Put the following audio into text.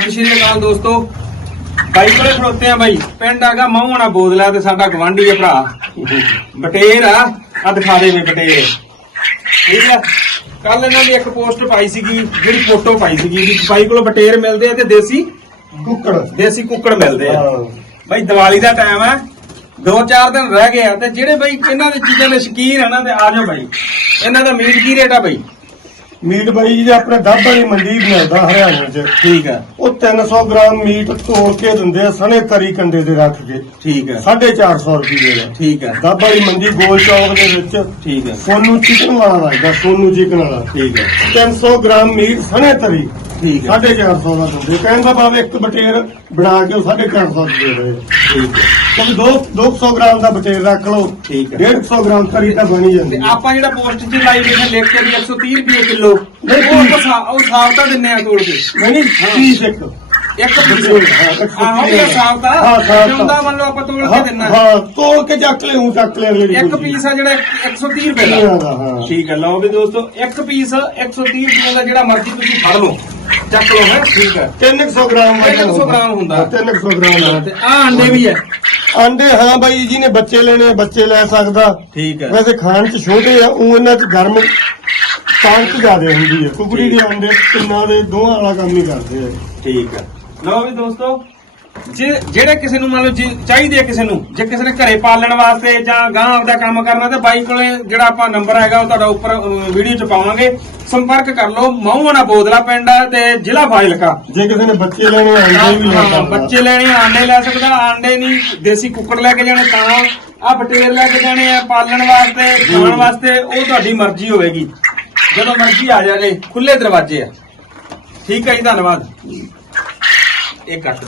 ਸਤਿ ਸ਼੍ਰੀ ਅਕਾਲ ਦੋਸਤੋ। ਬਾਈ ਕੋਲੇ ਖੜੋਤੇ ਆ ਬਾਈ। ਪਿੰਡ ਆਗਾ ਮਹੂਣਾ ਬੋਦਲਾ ਤੇ ਸਾਡਾ ਗਵਾਂਢੀ ਆ ਭਰਾ। ਬਟੇਰ ਆ। ਆ ਦਿਖਾ ਦੇ ਵੇ ਬਟੇਰ। ਠੀਕ ਆ। ਕੱਲ ਇਹਨਾਂ ਦੀ ਇੱਕ ਪੋਸਟ ਪਾਈ ਸੀਗੀ ਜਿਹੜੀ ਫੋਟੋ ਪਾਈ ਸੀਗੀ ਵੀ ਬਾਈ ਕੋਲ ਬਟੇਰ ਮਿਲਦੇ ਆ ਤੇ ਦੇਸੀ ਕੁੱਕੜ ਦੇਸੀ ਕੁੱਕੜ ਮਿਲਦੇ ਆ। ਬਾਈ ਦੀਵਾਲੀ ਦਾ ਟਾਈਮ ਆ। ਦੋ ਚਾਰ ਦਿਨ ਰਹਿ ਗਏ ਆ ਤੇ ਜਿਹੜੇ ਬਾਈ ਇਹਨਾਂ ਦੇ ਚੀਜ਼ਾਂ ਦੇ ਸ਼ਕੀਨ ਆ ਨਾ ਤੇ ਆ ਜਾਓ ਬਾਈ। ਇਹਨਾਂ ਦਾ ਮੀਟ ਕੀ ਰੇਟ ਆ ਬਾਈ? ਮੀਟ ਬਾਈ ਜੀ ਆਪਣੇ ਦੱਬ ਵਾਲੀ ਮੰਡੀ ਮਿਲਦਾ ਹਰਿਆਣਾ 'ਚ। ਠੀਕ ਆ। ਉਹ 300 ਗ੍ਰਾਮ ਮੀਟ ਤੋਲ ਕੇ ਦਿੰਦੇ ਆ ਸਣੇ ਤਰੀ ਕੰਡੇ ਦੇ ਰੱਖ ਕੇ। ਠੀਕ ਆ। 450 ਰੁਪਏ ਦਾ। ਠੀਕ ਆ। ਦੱਬ ਵਾਲੀ ਮੰਡੀ ਗੋਲ ਚੌਕ ਦੇ ਵਿੱਚ। ਠੀਕ ਆ। ਸੋਨੂ ਚਿਕਨ ਵਾਲਾ ਲੱਗਦਾ ਸੋਨੂ ਚਿਕਨ ਵਾਲਾ। ਠੀਕ ਆ। 300 ਗ੍ਰਾਮ ਮੀਟ ਸਣੇ ਤਰੀ। ਠੀਕ ਆ 450 ਦਾ ਦਿੰਦੇ। ਕਹਿੰਦਾ ਬਾਬਾ ਇੱਕ ਬਟੇਰ ਬਣਾ ਕੇ ਉਹ 450 ਦੇ ਦੇ। ਰਹੇ ਠੀਕ ਆ ਤੁਸੀਂ ਦੋ 200 ਗ੍ਰਾਮ ਦਾ ਬਟੇਰ ਰੱਖ ਲਓ। ਠੀਕ ਹੈ। 150 ਗ੍ਰਾਮ ਤਰੀ ਤਾਂ ਬਣੀ ਜਾਂਦੀ ਤੇ ਹੈ। ਆਪਾਂ ਜਿਹੜਾ ਪੋਸਟ 'ਚ ਲਾਈਵ ਲਿਖਿਆ ਲਿਖ ਕੇ ਵੀ 130 ਰੁਪਏ ਕਿਲੋ। ਨਹੀਂ, ਉਹ ਉਹ ਸਾਫ਼ ਤਾਂ ਦਿੰਨੇ ਆ ਤੋੜ ਕੇ। ਨਹੀਂ ਪੀਸ ਇੱਕ। ਇੱਕ ਪੀਸ ਹਾਂ, ਇਹ ਸਾਫ਼ ਤਾਂ ਹਾਂ। ਹੁੰਦਾ ਮੰਨ ਲਓ ਆਪਾਂ ਤੋੜ ਕੇ ਹਾਂ ਦਿੰਨਾ ਹਾਂ, ਤੋਲ ਕੇ ਚੱਕ ਲੈ ਉਹ ਚੱਕ ਲੈ ਅਗਲੇ ਇੱਕ ਪੀਸ ਆ ਜਿਹੜਾ 130 ਰੁਪਏ ਦਾ। ਦਾ, ਹਾਂ। ਠੀਕ ਹੈ ਲਓ ਵੀ ਦੋਸਤੋ ਇੱਕ ਪੀਸ 130 ਰੁਪਏ ਦਾ ਜਿਹੜਾ ਮਰਜ਼ੀ ਤੁਸੀਂ ਫੜ ਲਓ। ਚੱਕ ਲਓ ਹੈ ਠੀਕ ਹੈ। 300 ਗ੍ਰਾਮ ਦਾ 300 ਗ੍ਰਾਮ ਹੁੰਦਾ। ਹਾਂ, 300 ਗ੍ਰਾਮ ਤੇ ਦਾ ਆ ਅੰਡੇ ਵੀ ਹੈ। ਆਂਡੇ ਹਾਂ ਬਾਈ ਜੀ ਨੇ ਬੱਚੇ ਲੈਣੇ ਆ, ਬੱਚੇ ਲੈ ਸਕਦਾ। ਠੀਕ ਹੈ। ਵੈਸੇ ਖਾਣ ਚ ਛੋਟੇ ਆ ਉਹ ਇਹਨਾਂ ਚ ਗਰਮ ਤਾਕਤ ਜ਼ਿਆਦਾ ਹੁੰਦੀ ਹੈ। ਕੁਕੜੀ ਦੇ ਆਂਡੇ ਤਿੰਨਾਂ ਦੇ ਦੋਹਾਂ ਵਾਲਾ ਕੰਮ ਹੀ ਕਰਦੇ ਆ। ਠੀਕ ਹੈ। ਲਓ ਵੀ ਦੋਸਤੋ ਜੇ ਜਿਹੜੇ ਕਿਸੇ ਨੂੰ ਮੰਨ ਲਓ ਜੇ ਚਾਹੀਦੇ ਆ ਕਿਸੇ ਨੂੰ ਜੇ ਕਿਸੇ ਨੇ ਘਰੇ ਪਾਲਣ ਵਾਸਤੇ ਜਾਂ ਗਾਂ ਆਪਦਾ ਕੰਮ ਕਰਨਾ ਤੇ ਬਾਈ ਕੋਲੇ ਜਿਹੜਾ ਆਪਾਂ ਨੰਬਰ ਹੈਗਾ ਉਹ ਤੁਹਾਡਾ ਉੱਪਰ ਵੀਡੀਓ 'ਚ ਪਾਵਾਂਗੇ। ਸੰਪਰਕ ਕਰ ਲਓ ਮਹੂਣਾ ਬੋਦਲਾ ਪਿੰਡ ਆ ਤੇ ਜ਼ਿਲ੍ਹਾ ਫਾਜ਼ਿਲਕਾ। ਜੇ ਕਿਸੇ ਨੇ ਬੱਚੇ ਲੈਣੇ ਆਂਡੇ ਵੀ ਲੈ ਹਾਂ, ਸਕਦਾ। ਬੱਚੇ ਲੈਣੇ ਆਂਡੇ ਲੈ ਸਕਦਾ ਆਂਡੇ ਨਹੀਂ ਦੇਸੀ ਕੁੱਕੜ ਲੈ ਕੇ ਜਾਣੇ ਤਾਂ ਆ ਬਟੇਰ ਲੈ ਕੇ ਜਾਣੇ ਆ ਪਾਲਣ ਵਾਸਤੇ ਖਾਣ ਵਾਸਤੇ ਉਹ ਤੁਹਾਡੀ ਮਰਜ਼ੀ ਹੋਵੇਗੀ। ਜਦੋਂ ਮਰਜ਼ੀ ਆ ਜਾਗੇ ਖੁੱਲੇ ਦਰਵਾਜ਼ੇ ਆ। ਠੀਕ ਹੈ ਜੀ ਧੰਨਵਾਦ। ਇਹ ਕੱਟ